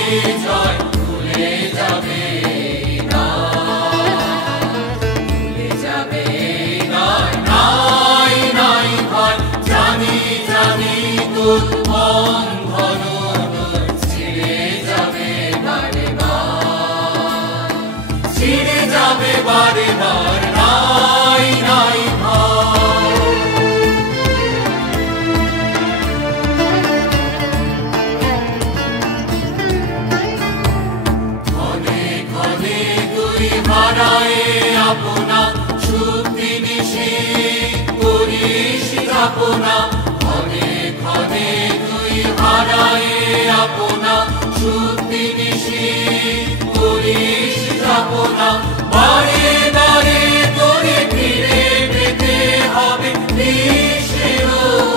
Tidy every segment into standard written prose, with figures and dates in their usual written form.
পরিচয় ভুলে যাবে না, ভুলে যাবে না, নাই নাই ভয়, জানি জানি তোর বন্ধন ছিঁড়ে যাবে বারে বার, ছিঁড়ে যাবে বারে বার, নাই নাই ভয়। ঘনে ঘনে তুই হারায়ে আপনা, সুপ্তি নিশি করিস যাপনা, ঘনে ঘনে তুই হারায়ে আপনা, সুপ্তি নিশি করিস যাপনা, বারে বারে তোরে ফিরে পেতে হবে বিশ্বের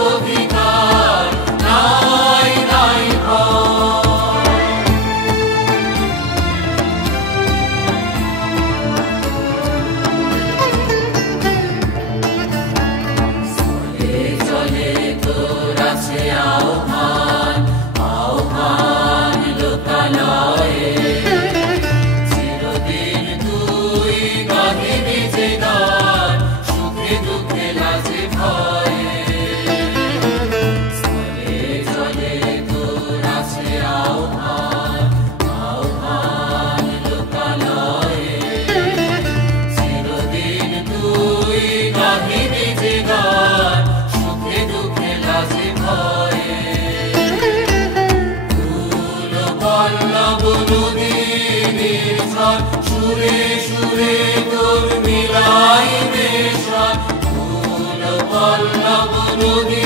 অধিকার, নাই নাই ভয়। চলে চলে তোর আছে আহ্বান, আহ্বান লোকালয়ে, চিরদিন তুই গাহিবি যে গান, সুখে দুঃখে লাজে ভয়ে। চলে চলে তোর আছে আহ্বান, আহ্বান লোকালয়ে, চিরদিন তুই গাহিবি যে গান, সুখে দুঃখে লাজে ভয়ে। ফুল পল্লব নদীর ছল, সুরে সুরে তোর মিলাইবে স্বর, ফুল পল্লব নদী